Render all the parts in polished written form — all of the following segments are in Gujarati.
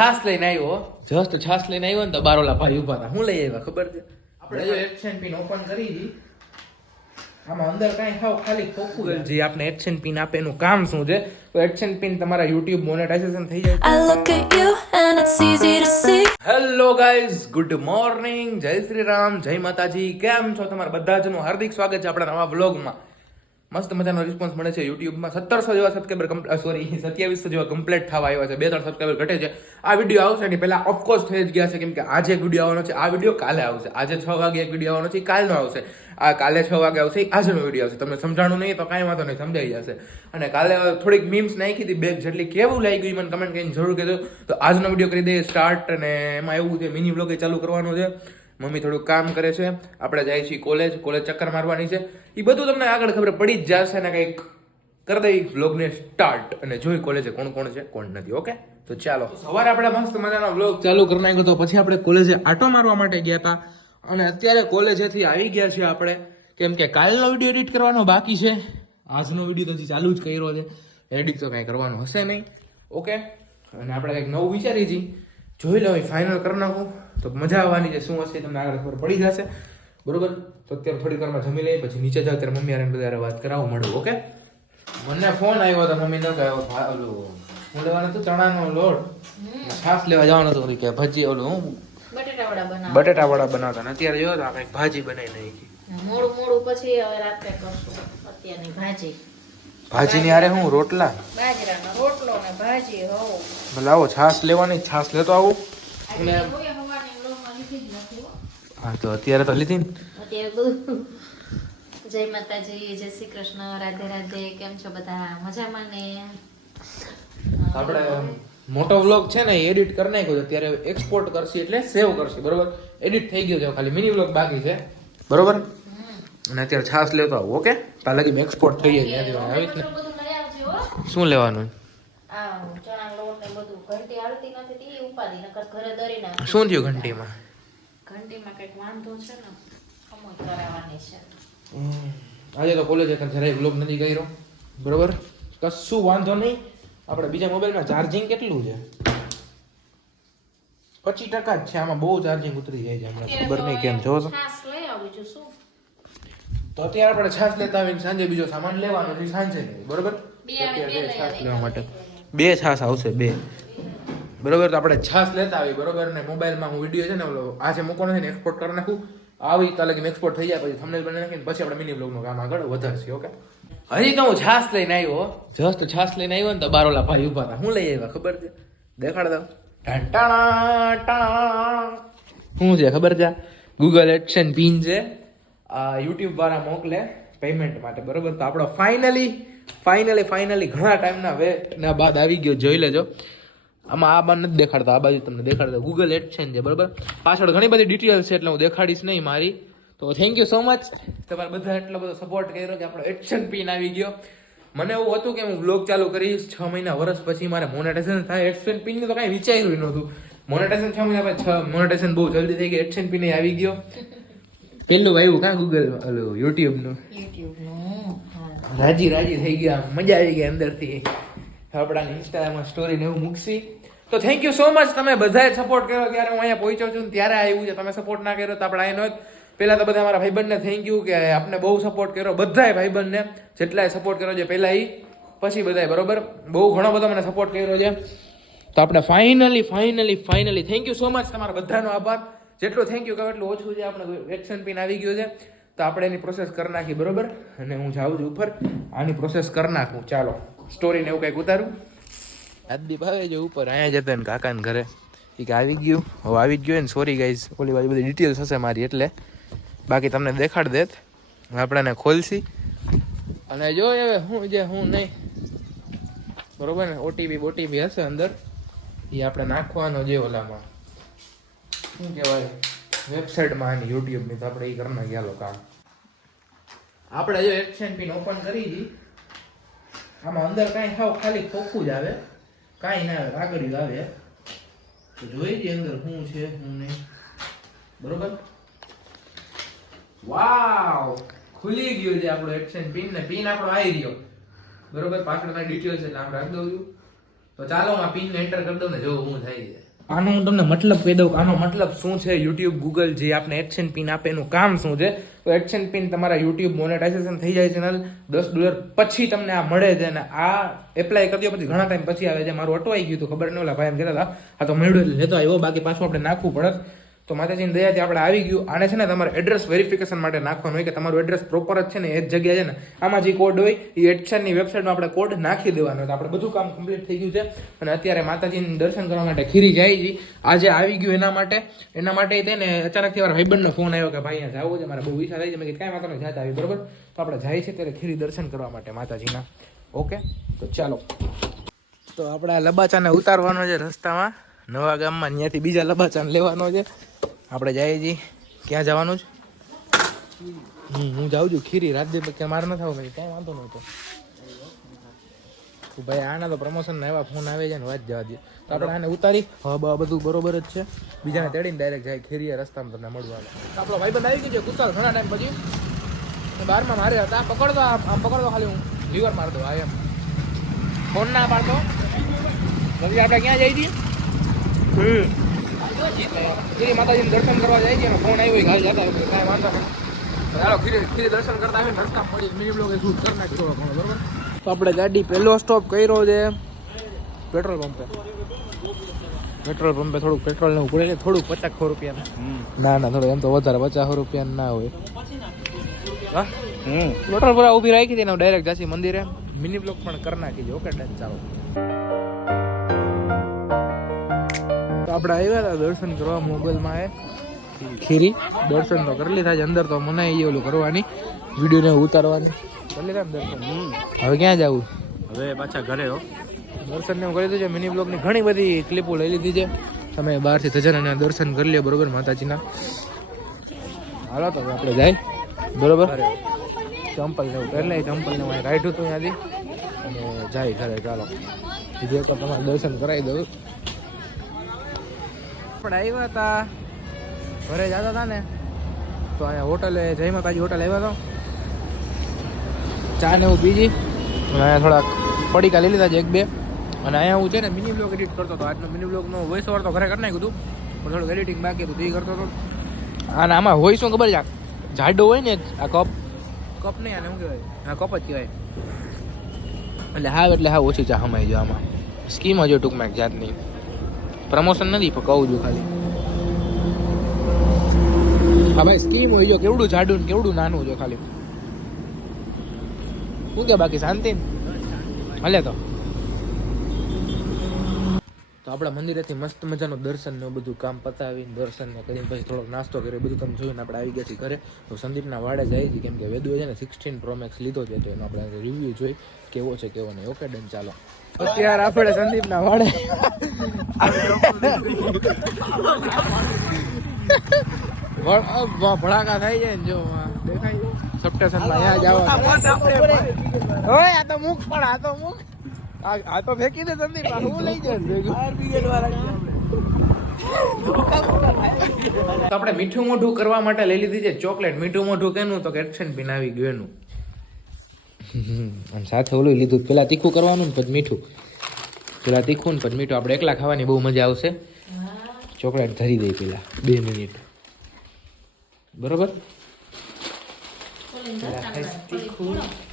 છાસ લઈને આવ્યો જસ્ટ છાસ લઈને આવ્યો ને તો બારોલા ભાઈ ઉભા હતા હું લઈ આવ્યા ખબર છે આપણે જો એક્શન પિન ઓપન કરી દી આમાં અંદર કાંઈ ખાવ ખાલી ખોખું જે આપણે એક્શન પિન આપે એનું કામ શું છે તો એક્શન પિન તમારા YouTube મોનેટાઇઝેશન થઈ જાય I look at you and it's easy to see. Hello guys good morning જય શ્રી રામ જય માતાજી કેમ છો તમારા બધા જનું હાર્દિક સ્વાગત છે આપણા નવા વ્લોગમાં મસ્ત મજાનો રિસ્પોન્સ મળે છે યુટ્યુબમાં 1700 જેવા સબસ્ક્રાઇબર સોરી 2700 જેવા કમ્પ્લીટ થવા આવ્યા છે 2-3 સબસ્ક્રાઇબર ઘટે છે આ વિડીયો આવશે ને પહેલા ઓફકોર્સ થઈ જ ગયા છે કેમ કે આજે એક વિડીયો આવવાનો છે આ વિડીયો કાલે આવશે આજે 6 વાગે એક વિડીયો આવવાનો છે કાલનો આવશે આ કાલે 6 વાગે આવશે આજનો વિડીયો આવશે તમને સમજાણું નહીં તો કાંઈ વાંધો નહીં સમજાઈ જશે અને કાલે થોડીક મીમ્સ નાખી હતી બેગ જેટલી કેવું લાગી ગયું મને કમેન્ટ કરીને જરૂર કહેજો તો આજનો વિડીયો કરી દઈએ સ્ટાર્ટ અને એમાં એવું છે મિની વ્લોગ ચાલુ કરવાનું છે મમ્મી થોડું કામ કરે છે આપણે જાય છીએ કોલેજ ચક્કર મારવાની છે એ બધું તમને આગળ ખબર પડી જ જશે ને કંઈક કરી દઈ વ્લોગને સ્ટાર્ટ અને જોઈ કોલેજે કોણ કોણ છે કોણ નથી ઓકે તો ચાલો સવારે આપણે મસ્ત મજાનો વ્લોગ ચાલુ કરી નાખ્યો તો પછી આપણે કોલેજે આટો મારવા માટે ગયા હતા અને અત્યારે કોલેજેથી આવી ગયા છીએ આપણે કેમ કે કાલનો વિડીયો એડિટ કરવાનો બાકી છે આજનો વિડીયો તો હજી ચાલુ જ કર્યો છે એડિટ તો કાંઈ કરવાનું હશે નહીં ઓકે અને આપણે કંઈક નવું વિચારી છીએ જોઈ લો ફાઇનલ કરી નાખું તો મજા આવવાની છે શું હશે તમને આગળ ખબર પડી જશે બરોબર તો અત્યારે થોડીક વારમાં જમી લઈએ પછી નીચે જાવ ત્યારે મમ્મી આને બધા વાત કરાવું મળું ઓકે મને ફોન આવ્યો હતો મમ્મી નો કહ્યો ઓલું હું લેવાનું હતું ચણાનો લોટ છાસ લેવા જવાનું હતું કે ભજી ઓલું હું બટેટા વડા બનાવતા ને અત્યારે જોયો તો કંઈક ભાજી બનાવી નાખી મોડું પછી હવે રાત્રે કરશું અત્યારની ભાજી ભાજીની આરે હું રોટલા બાજરાનો રોટલો ને ભાજી હો ભલે આવો છાસ લેવાની છાસ લેતો આવું અને હા તો અત્યારે તો લીધી ને અત્યારે બધું જય માતાજી જય શ્રી કૃષ્ણ રાધે રાધે કેમ છો બધા મજામાં ને આપણે મોટો વ્લોગ છે ને એડિટ કરી નાખ્યો છે ત્યારે એક્સપોર્ટ કરશે એટલે સેવ કરશે બરોબર એડિટ થઈ ગયો છે ખાલી મિની વ્લોગ બાકી છે બરોબર અને અત્યારે છાસ લેતો આવું ઓકે તાર લગી એક્સપોર્ટ થઈ જાય ત્યાંથી આવી જ ને શું લેવાનું ચણા લોટ ને બધું ઘંટી હાલતી નથી તી ઉપાડી નકર ઘરે દરી નાખ શું થયું ઘંટીમાં ઘંટીમાં કઈક વાંધો છે ને અમુક કરાવવાની છે આજે તો કોલેજ જરાય વ્લોગ નથી કર્યો બરોબર કશું વાંધો નહીં આપણે બીજા મોબાઈલમાં ચાર્જિંગ કેટલું છે 25% જ છે આમાં બહુ ચાર્જિંગ ઉતરી જાય છે હમણાં ખબર નહીં કેમ જો છાસ લઈ આવું છું શું તો અત્યારે આપણે છાસ લેતા આવીને સાંજે બીજો સામાન લેવાનો છે સાંજે નહીં બરોબર છાસ લેવા માટે 2 છાસ આવશે 2 બરોબર તો આપણે છાસ લેતા આવી બરોબર ને મોબાઈલમાં હું વિડીયો છે ને ઓલો આજે મૂકવાનો છે ને એક્સપોર્ટ કરી નાખું આવી તાલે કે એક્સપોર્ટ થઈ જાય પછી થંબનેલ બનાવી નાખીને પછી આપણે મિની બ્લોગનું કામ આગળ વધારશે ઓકે હજી તો હું છાસ લઈને આવ્યો જસ્ટ છાસ લઈને આવ્યો ને તો બારોલા ભાઈ ઉભા હતા હું લઈ આવ્યા ખબર છે દેખાડ દઉં શું છે ખબર છે ગૂગલ એક્શન પિન છે યુટ્યુબ વાળા મોકલે પેમેન્ટ માટે બરોબર તો આપણો ફાઇનલી ઘણા ટાઈમના વેના બાદ આવી ગયો જોઈ લેજો આમાં આ બાર નથી દેખાડતા આ બાજુ તમને દેખાડતા ગૂગલ એડસેન્સ છે બરોબર પાછળ ઘણી બધી ડિટેલ્સ છે એટલે હું દેખાડીશ નહીં મારી તો થેન્ક યુ સો મચ તમારા બધા એટલો બધો સપોર્ટ કર્યો કે આપણો એક્શન પિન આવી ગયો મને એવું હતું કે હું વ્લોગ ચાલુ કરીશ 6 મહિના વર્ષ પછી મારે મોનેટાઇઝેશન થાય એક્શન પિનનું તો કાંઈ વિચાર્યું નહોતું મોનેટાઇઝેશન 6 મહિના પછી મોનેટાઇઝેશન બહુ જલ્દી થઈ ગઈ એક્શન પિન આવી ગયો પેલું આવ્યું કાં ગૂગલ ઓલું યુટ્યુબનું રાજી થઈ ગયા મજા આવી ગઈ અંદરથી આપણા ઇન્સ્ટામાં સ્ટોરી ને એવું મૂકશી તો થેન્ક યુ સો મચ તમે બધાએ સપોર્ટ કર્યો ત્યારે હું અહીંયા પહોંચ્યો છું ત્યારે આવ્યું છે તમે સપોર્ટ ના કર્યો તો આપણે અહીં નહોત પહેલા તો બધા મારા ભાઈબંધને થેન્ક યુ કે આપણે બહુ સપોર્ટ કર્યો બધાએ ભાઈબંધને જેટલાએ સપોર્ટ કર્યો છે પહેલા એ પછી બધાએ બરોબર બહુ ઘણો બધો મને સપોર્ટ કર્યો છે તો આપણે finally thank you so much તમારા બધાનો આભાર જેટલું થેન્ક યુ કહો એટલું ઓછું છે આપણે એક્શન પિન આવી ગયો છે તો આપણે એની પ્રોસેસ કરી નાખી બરોબર અને હું જાઉં છું ઉપર આની પ્રોસેસ કરી નાખું ચાલો સ્ટોરી ને એવું કંઈક ઉતારું આદિ ભાવે છે ઉપર અહીંયા જતા ને કાકાને ઘરે એ કે આવી ગયું હવે આવી જ ગયું ને સોરી ગાઈઝ ઓલી બાજુ બધી ડિટેલ્સ હશે મારી એટલે બાકી તમને દેખાડ દેત આપણે ખોલશી અને જો હવે હું જે હું નહીં બરોબર ને ઓટીપી હશે અંદર એ આપણે નાખવાનો જે ઓલામાં શું કહેવાય વેબસાઇટમાં આની યુટ્યુબની તો આપણે એ કરી નાખીએ હાલો કામ આપણે જો એક્શન પિન ઓપન કરી દી આમાં અંદર કાંઈ ખાવ ખાલી ખોખું જ આવે કાંઈ ના આવે કાગળિયું આવે તો જોઈ દઈએ અંદર શું છે શું નહીં બરોબર વાવ ખુલી ગયું છે આપણો એક્શન પિન ને પિન આપણો આવી રહ્યો બરોબર પાછળના ડિટેલ્સ એટલે આમ રાખી દઉં છું તો ચાલો હું આ પિન ને એન્ટર કરી દઉં ને જો શું થાય છે આનો હું તમને મતલબ કહી દઉં આનો મતલબ શું છે. યુટ્યુબ ગૂગલ જે આપણે એડસેન પિન આપે એનું કામ શું છે. તો એડસેન પિન તમારા યુટ્યુબ મોનેટાઇઝેશન થઈ જાય ચેનલ $10 પછી તમને આ મળે છે. અને આ એપ્લાય કરી દો પછી ઘણા ટાઈમ પછી આવે છે. મારું અટવાઈ ગયું હતું, ખબર નહીં, ઓલા ભાઈ એમ કહેતા હતા આ તો મળ્યું એટલે લેતો આવ્યો, બાકી પાછું આપણે નાખવું પડે. તો માતાજીની દયાથી આપણે આવી ગયું. આને છે ને તમારે એડ્રેસ વેરિફિકેશન માટે નાખવાનું હોય કે તમારું એડ્રેસ પ્રોપર જ છે ને એ જ જગ્યાએ છે ને આમાં જે કોડ હોય એ એડસેનની વેબસાઇટમાં આપણે કોડ નાખી દેવાનો. તો આપણે બધું કામ કમ્પ્લીટ થઈ ગયું છે. અને અત્યારે માતાજીનું દર્શન કરવા માટે ખીરી જાય છે. આજે આવી ગયું એના માટે તેને અચાનકથી મારા ભાઈબંધનો ફોન આવ્યો કે ભાઈ અહીંયા જવું છે, મારે બહુ ઈચ્છા થઈ છે. મેં કીધું કાંઈ વાંધો નહીં, જાત આવી બરોબર. તો આપણે જાય છે ત્યારે ખીરી દર્શન કરવા માટે માતાજીના. ઓકે, તો ચાલો. તો આપણે આ લબાચાને ઉતારવાનો છે રસ્તામાં નવા ગામમાં, ત્યાંથી બીજા લબાચાને લેવાનો છે. આપણે જઈએ છીએ. ક્યાં જવાનું છે? હું જાઉં છું ખીરી રાજદીપ કે મારે ન થાવ ભાઈ, કાંઈ વાંધો નહોતો ભાઈ. આના તો પ્રમોશનના એવા ફોન આવે છે ને વાત જવા દે. તો આપણે આને ઉતારી હા બધું બરોબર જ છે. બીજાને તેડીને ડાયરેક્ટ જાય ખીરીએ રસ્તામાં તમને મળવાનું. આપણો ભાઈબંધ આવી ગયો છે કુશાલ ઘણા ટાઈમ પછી. બારમાં મારે હતા પકડતો, આમ પકડતો ખાલી હું લીવર મારતો. આ એમ ફોન ના પાડતો. પછી આપણે ક્યાં જઈ છીએ? ખીરી માતાજીનું દર્શન કરવા જાય છે. ફોન આવ્યો ઘાલ જતા કાંઈ વાંધો નહીં. ચાલો ખીરી દર્શન કરતા આવીને રસ્તા પડી મિની બ્લોગ શૂટ કરી નાખી થોડો ઘણો બરોબર. તો આપણે ગાડી પહેલો સ્ટોપ કર્યો છે પેટ્રોલ પંપે. થોડુંક પેટ્રોલ ને પડે છે થોડુંક 50 રૂપિયા. ના થોડું એમ તો વધારે 50 રૂપિયા ના હોય. હા પેટ્રોલ પૂરા ઊભી રાખી હતી ને ડાયરેક્ટ જાસી મંદિરે. મિની બ્લોગ પણ કરી નાખી છે. ઓકે ડન, ચાલો. તો આપણે આવ્યા હતા દર્શન કરવા મોગલમાં એ ખીરી દર્શન તો કરી લીધા છે. અંદર તો મનાઈ ઓલું કરવાની વિડીયો ને ઉતારવાની કરી લીધા ને દર્શન. હવે ક્યાં જવું? હવે પાછા ઘરે હો. દર્શન ને કરી દીધું છે. મિની બ્લોગની ઘણી બધી ક્લિપો લઈ લીધી છે. તમે બહારથી ધજાના દર્શન કરી લ્યો બરોબર માતાજીના. હાલો તો આપણે જાય બરોબર. ચંપલ ને પહેરી લઈ, ચંપલ ને હું કાઢ્યું હતું ત્યાંથી અને જાય ઘરે. ચાલો બીજું એક તમારે દર્શન કરાવી દઉં. આપણે આવ્યા હતા ઘરે જતા હતા ને તો અહીંયા હોટલે જય માતાજી હોટલ આવ્યા હતો. ચા ને એવું બીજી અને અહીંયા થોડાક પડીકા લઈ લીધા છે 1-2. અને અહીંયા હું છે ને મિની બ્લોગ એડિટ કરતો હતો. આજનો મિની બ્લોગનો વોઇસ ઓવર તો ઘરે કરી નાખ્યું હતું પણ થોડુંક એડિટિંગ બાકી હતું એ કરતો હતો. અને આમાં હોય શું ખબર છે? જાડો હોય ને આ કપ નહીં, આને શું કહેવાય? હા કપ જ કહેવાય. એટલે હા ઓછી ચા હમાઈ જાય આમાં. સ્કીમ હજો ટૂંકમાં એક જાતની પ્રમોશન નથી પણ કહું છું ખાલી. હા ભાઈ સ્કીમ હોય જો કેવડું જાડું ને કેવડું નાનું જો ખાલી. શું કે બાકી શાંતિ ભલે. તો આપણા મંદિરેથી મસ્ત મજાનું દર્શન ને બધું કામ પતાવીને દર્શન ને કરીને પછી થોડોક નાસ્તો કર્યો બધું તમે જોઈને આપણે આવી ગયા છીએ ઘરે. તો સંદીપના વાડે જાય છે કેમ કે વેદુએ છે ને 16 Pro Max લીધો છે તો એનો આપણે રિવ્યુ જોઈ કેવો છે કેવો નહીં. ઓકે ડન, ચાલો. અત્યારે આપણે સંદીપના વાડે ભડાકા થાય છે ને જો દેખાય સપ્ટેશનમાં અહીંયા જવા. ઓય આ તો મુખ પણ આ તો મુખ આ તો ફેંકી દે સંદીપ. હું લઈ જાય તો આપણે મીઠું મોઢું કરવા માટે લઈ લીધી છે ચોકલેટ. મીઠું મોઢું કેનું તો કે એક્શન પિન આવી ગયું એનું. અને સાથે ઓલું લીધું પેલા તીખું કરવાનું ને પછી મીઠું. પેલા તીખું ને પછી મીઠું. આપણે એકલા ખાવાની બહુ મજા આવશે. ચોકલેટ ધરી દઈ પેલા 2 મિનિટ બરોબર.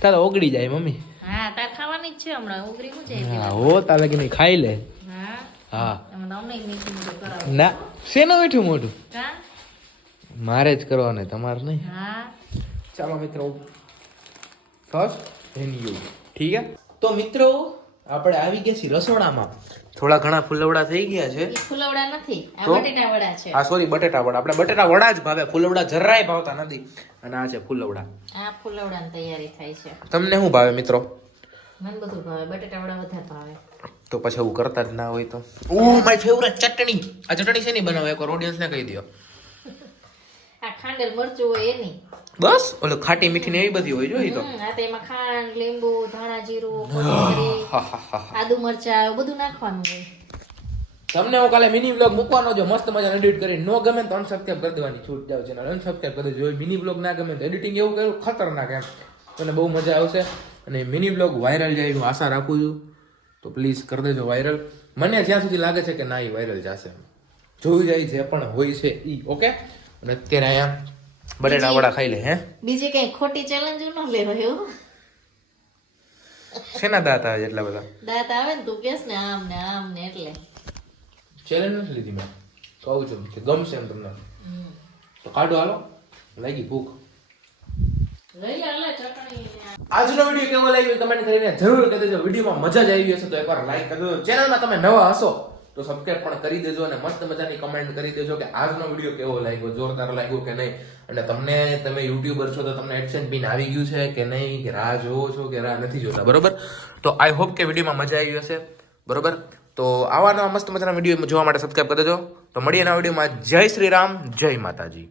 તારે ઓગળી જાય મમ્મી. હા તાર ખાવાની જ છે હમણાં ઉગરી હું જાય. હા હો તાર લગી ખાઈ લે. હા હા તમને મીઠું મીઠું કરાવો. ના શેનું મીઠું મોઢું કા મારે જ કરવાનું તમારે નહીં. હા ચાલો મિત્રો ફર્સ્ટ ધેન યુ ઠીક છે. તો મિત્રો આપણે આવી ગયા છીએ રસોડામાં. થોડા ઘણા ફૂલવડા થઈ ગયા છે. ઈ ફુલવડા નથી, આ તો? બટેટા વડા છે. હા સોરી બટેટા વડા. આપણે બટેટા વડા જ ભાવે, ફૂલવડા જરાય ભાવતા નથી. અને આ છે ફૂલવડા. આ ફુલવડાની તૈયારી થાય છે. તમને શું ભાવે મિત્રો? મને બધું ભાવે, બટેટા વડા વધારે ભાવે. તો પછી એવું કરતા જ ના હોય તો. ઓ માય ફેવરેટ ચટણી. આ ચટણી શેની બનાવે એકવાર ઓડિયન્સ ને કહી દો. આ ખાંડેલ મરચું હોય એની. બસ ઓલો ખાટી મીઠી ને એવી બધી હોય જો ઈ તો. આ તો એમાં ખાંડ, લીંબુ, ધાણા જીરું, કોથમરી, આદુ મરચા એવું બધું નાખવાનું હોય. તમને હું કાલે મિની વ્લોગ મૂકવાનો જો મસ્ત મજાનો એડિટ કરી. નો ગમે તો અનસબસ્ક્રાઇબ કરી દેવાની છૂટ જાવ ચેનલ. અનસબસ્ક્રાઇબ કરી દેજો. મિની વ્લોગ ના ગમે તો એડિટિંગ એવું કર્યું ખતરનાક એમ. તમને બહુ મજા આવશે અને મિની વ્લોગ વાયરલ જાય એવી આશા રાખું છું. તો પ્લીઝ કરી દેજો વાયરલ. મને જ્યાં સુધી લાગે છે કે ના એ વાયરલ જશે જોઈ જાય જે પણ હોય છે ઈ ઓકે અને અત્યારે અહીંયા બટેટા વડા ખાઈ લે હે બીજી કઈ ખોટી ચેલેન્જ ન લેવાય હો. શેના દાંત આવે છે એટલા બધા દાંત આવે ને તું કેસ ને આમ ને એટલે ચેલેન્જ નથી લીધી મેં કહું છું કે ગમશે એમ તમને તો કાઢો હાલો લાગી ભૂખ લઈ લે ચટણી આજનો વિડીયો કેવો લાગ્યો કમેન્ટ કરીને જરૂર કહી દેજો વિડીયોમાં મજા જ આવી હશે તો એકવાર લાઈક કરી દેજો ચેનલમાં તમે નવા હશો તો સબસ્ક્રાઇબ પણ કરી દેજો અને મસ્ત મજાની કમેન્ટ કરી દેજો કે આજનો વિડીયો કેવો લાગ્યો જોરદાર લાગ્યો કે નહીં અને તમે યુટ્યુબર છો તો તમને એડસેન્સ પિન આવી ગયું છે કે નહીં કે રાહ જોવો છો કે રાહ નથી જોતા બરોબર તો આઈ હોપ કે વિડીયોમાં મજા આવી હશે બરોબર તો આવા નવા મસ્ત મજાના વિડીયો જોવા માટે સબસ્ક્રાઇબ કરી દેજો તો મળીએ નવા વિડીયોમાં જય શ્રી રામ જય માતાજી